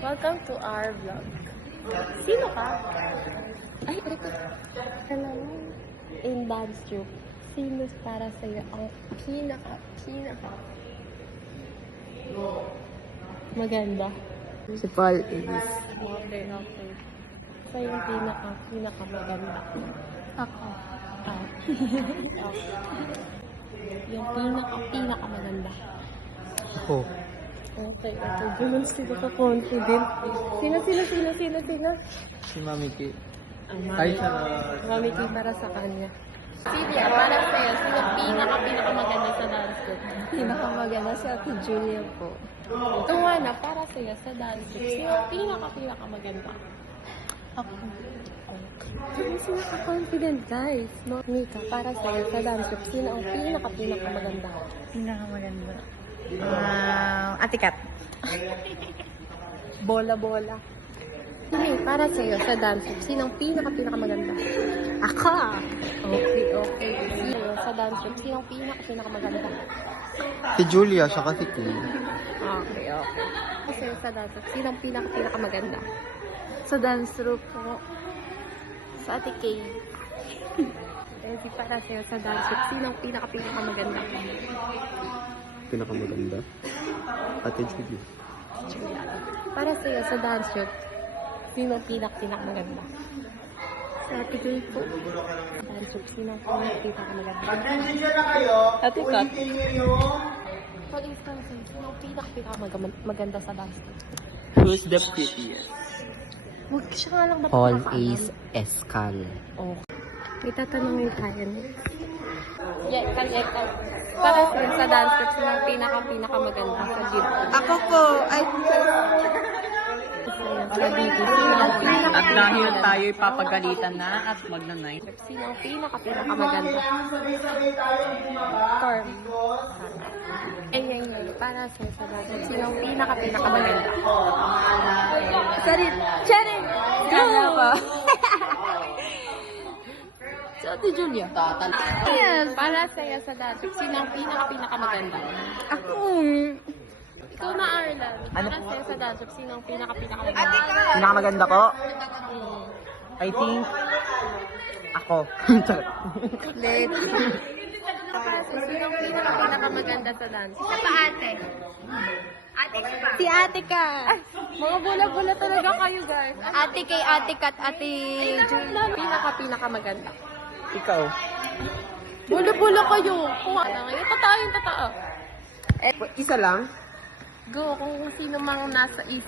Welcome to our vlog. Sino ka? Ay, ito. Alam mo, in dance troupe, sino para sa'yo ang pinaka maganda? Si Paul is. Okay. Sa'yo yung pinaka maganda. Ako. Ah. Yung pinaka maganda. Ako. Okay, ito dyan sila ka-confident. Sino? Si Mami K. Ay, Mami K para sa kanya. Silvia, para sa'yo, sino pinaka-maganda sa dance group? Pinakamaganda si Ate Julia po. Ito nga na, para sa'yo, sa dance group, sino pinaka-maganda? Ako. Kasi sino ka-confident, guys? No? Mika, para sa'yo, sa dance group, sino ang pinaka-maganda? Pinakamaganda. Ate Kat. Bola. Mimi, para sa'yo, sa dance group, sino ang pinaka-maganda? Ako. Okay. Sa'yo, sa dance group, sino ang pinaka-maganda? Si Julia, siya kasi Kim. Okay. Kasi sa dance group, sino ang pinaka-maganda? Sa dance troupe po. Sa Ate K. Di para sa'yo, sa dance group, sino ang pinaka-maganda? Pinakamaganda? Ate Julia. Para sa'yo, sa dance group, sino ang pinaka-maganda? Sa Ate K po. Sa dance group, sino ang pinaka-maganda? Ate Kat. For instance, sino ang pinaka-maganda sa dance group? Who's the prettiest? Huwag siya nga lang Paul napakaalam. is Escal. Oh. May tatanungin tayo. Yekal. Para sa dance group, sino ang pinaka-maganda sa dito? Ako po. Ay, Sa dito, sino ang At dahil tayo'y papagalitan na at magna-night. Sino ang pinaka-maganda? Storm. Ay. Para sa dance group, sino ang pinaka-maganda? Cherry! Kaya ba? Si Ate Julia. Yes. Para sa'yo sa dance group, sino ang pinaka-maganda? Ako. Ikaw na, Arlan. Ano Para po? sa'yo sa dance group, sino ang pinaka-maganda? Pinakamaganda ko? I think ako. Let. Para sa'yo, sino ang pinaka-maganda sa dance group? Si Ate ka. Mga bula-bula talaga kayo, guys. Ate kay Ate Kat, Ate Julia. Pinaka-maganda. Ikaw. Bula-bula kayo. Kung ano, yung totoo. Isa lang? Go, kung sino mang nasa isip.